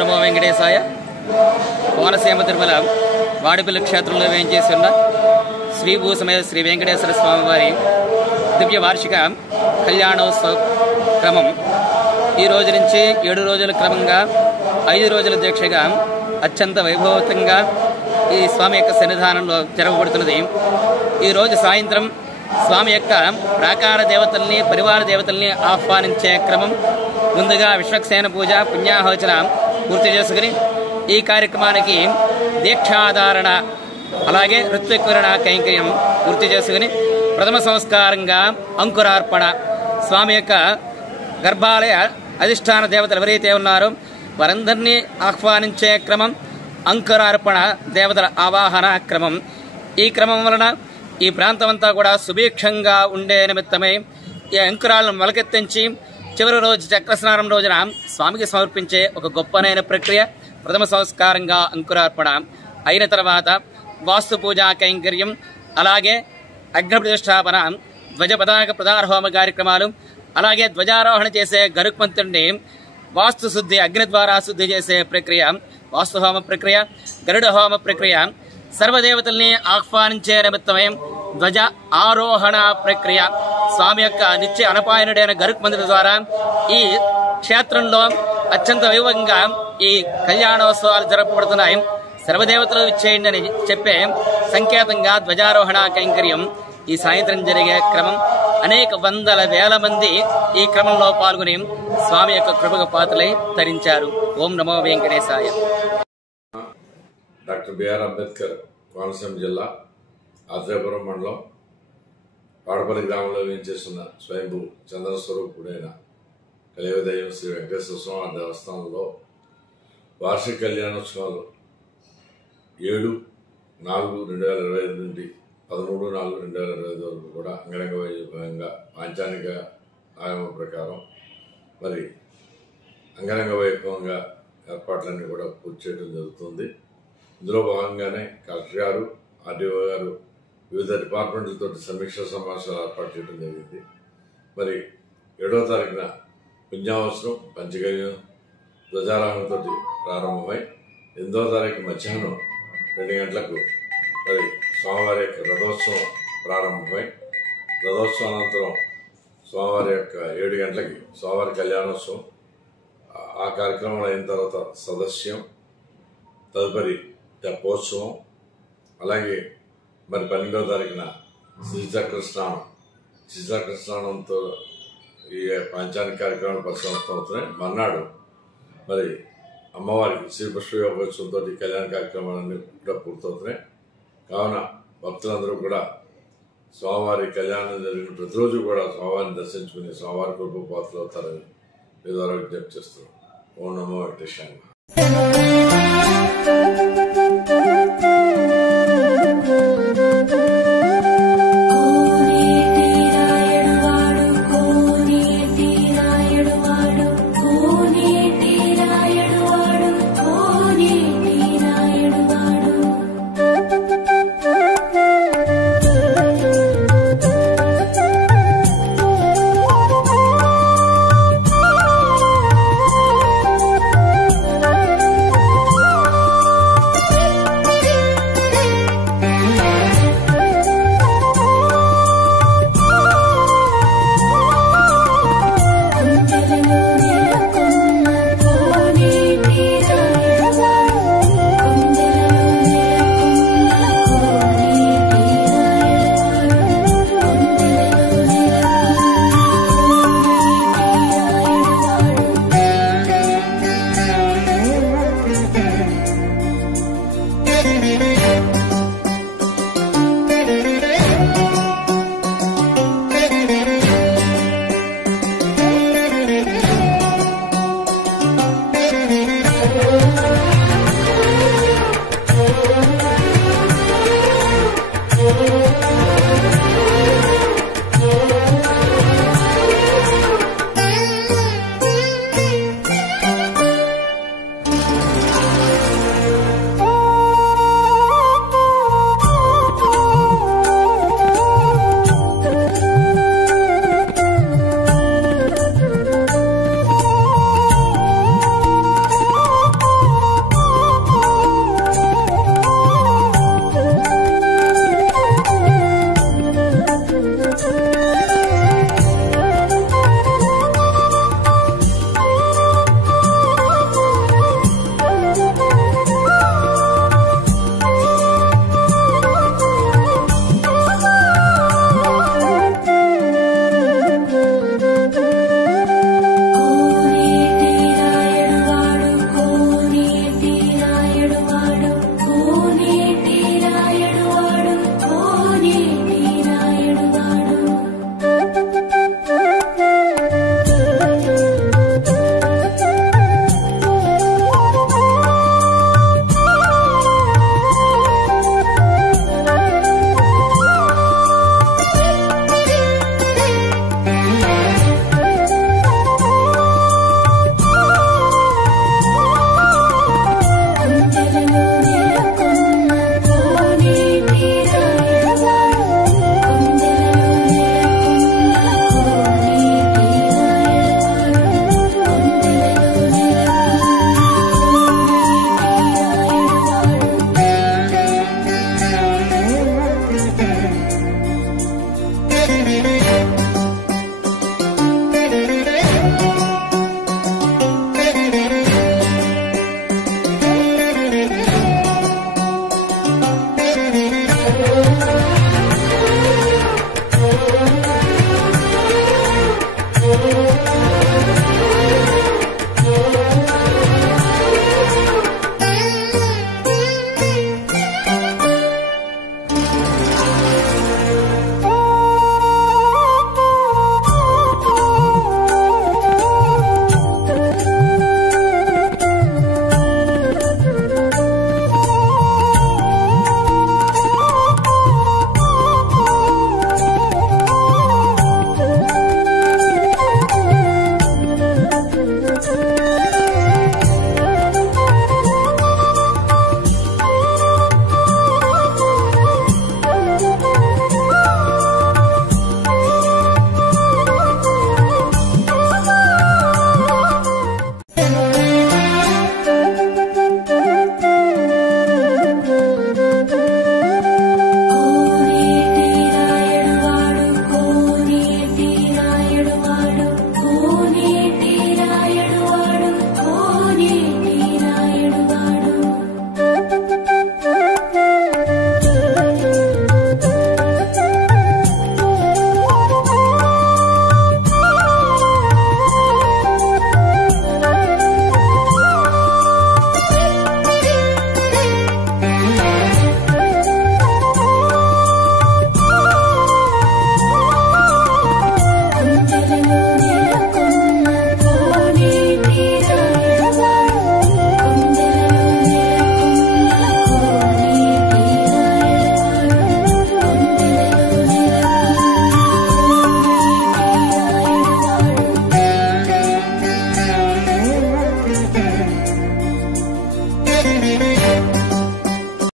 నమో వెంకటేశాయ. కోనసీమ తిరుమల వాడిపల్లి క్షేత్రంలో వేయించేసి ఉన్న శ్రీ భూసమేత శ్రీ వెంకటేశ్వర స్వామి వారి దివ్య వార్షిక కళ్యాణోత్సవ క్రమం ఈ రోజు నుంచి 7 రోజుల క్రమంగా 5 రోజుల దీక్షగా అత్యంత వైభవతంగా ఈ స్వామి యొక్క సన్నిధానంలో జరగబడుతున్నది. ఈరోజు సాయంత్రం స్వామి యొక్క ప్రాకార దేవతల్ని పరివార దేవతల్ని ఆహ్వానించే క్రమం. ముందుగా విశ్వక్సేన పూజ పుణ్యాహోచన పూర్తి చేసుకుని ఈ కార్యక్రమానికి దీక్షాధారణ అలాగే ఋత్విక్వరణ కైంకర్యం పూర్తి చేసుకుని ప్రథమ సంస్కారంగా అంకురార్పణ స్వామి యొక్క గర్భాలయ అధిష్టాన దేవతలు ఎవరైతే ఉన్నారో వారందరినీ ఆహ్వానించే క్రమం అంకురార్పణ దేవతల ఆవాహన క్రమం. ఈ క్రమం వలన ఈ ప్రాంతం అంతా కూడా సుభిక్షంగా ఉండే నిమిత్తమై ఈ అంకురాలను మొలకెత్తించి చివరి రోజు చక్రస్నానం రోజున స్వామికి సమర్పించే ఒక గొప్పనైన ప్రక్రియ ప్రథమ సంస్కారంగా అంకురార్పణ. అయిన తర్వాత వాస్తు పూజా కైంకర్యం అలాగే అగ్ని ప్రతిష్టాపన ధ్వజ పతాక ప్రదారహోమ కార్యక్రమాలు అలాగే ధ్వజారోహణ చేసే గరుక్మంతుడిని వాస్తు శుద్ధి అగ్ని ద్వారా శుద్ధి చేసే ప్రక్రియ వాస్తు హోమ ప్రక్రియ గరుడ హోమ ప్రక్రియ సర్వదేవతల్ని ఆహ్వానించే నిమిత్తమై ధ్వజ ఆరోహణ ప్రక్రియ స్వామి యొక్క నిత్య అనపాయనుడైన గరుక్మంతుడి ద్వారా ఈ క్షేత్రంలో అత్యంత వైభవంగా ఈ కళ్యాణోత్సవాలు జరపబడుతున్నాయి. సర్వదేవతలు ఇచ్చేయండి అని చెప్పే సంకేతంగా ధ్వజారోహణ కైంకర్యం ఈ సాయంత్రం జరిగే క్రమం. అనేక వందల వేల మంది ఈ క్రమంలో పాల్గొని స్వామి యొక్క కృపకు పాత్రలై తరించారు. ఓం నమో వెంకటేశాయ. డాక్టర్ బిఆర్ అంబేద్కర్ కోనసీమ జిల్లా ఆత్రేయపురం మండలం వాడపల్లి గ్రామంలో వేయించేస్తున్న స్వయంభూ చంద్ర స్వరూపుడైన కలియుగదైవం శ్రీ వెంకటేశ్వర స్వామి దేవస్థానంలో వార్షిక కళ్యాణోత్సవాలు 7/4/2025 నుండి 13/4/2025 వరకు కూడా అంగరంగ వైభవంగా పాంచానిక ఆగమ ప్రకారం మరి అంగరంగ వైభవంగా ఏర్పాట్లన్నీ కూడా పూర్తి చేయడం జరుగుతుంది. ఇందులో భాగంగానే కలెక్టర్ గారు ఆర్డీఓ గారు వివిధ డిపార్ట్మెంట్లతో సమీక్షా సమావేశాలు ఏర్పాటు చేయడం జరిగింది. మరి 7వ తారీఖున పుణ్యావసరం పంచగవ్యం ధ్వజారోహణతో ప్రారంభమై 8వ తారీఖు మధ్యాహ్నం 2 గంటలకు మరి స్వామివారి యొక్క రథోత్సవం ప్రారంభమై రథోత్సవం అనంతరం స్వామివారి యొక్క 7 గంటలకి స్వామివారి కళ్యాణోత్సవం ఆ కార్యక్రమం అయిన తర్వాత సదస్యం తదుపరి తెప్పోత్సవం అలాగే మరి 12వ తారీఖున శ్రీచక్ర స్నానంతో ఈ పాంచానిక కార్యక్రమాలు పరిసమాప్తం అవుతున్నాయి. మర్నాడు మరి అమ్మవారికి శ్రీ పుష్పయోగోత్సవంతో కళ్యాణ కార్యక్రమాలన్నీ కూడా పూర్తవుతున్నాయి. కావున భక్తులందరూ కూడా స్వామివారి కళ్యాణం జరిగిన ప్రతిరోజు కూడా స్వామివారిని దర్శించుకుని స్వామివారి కృప పాత్రలు అవుతారని మీ ద్వారా విజ్ఞప్తి చేస్తున్నాం. ఓం నమో వెంకటేశాయ.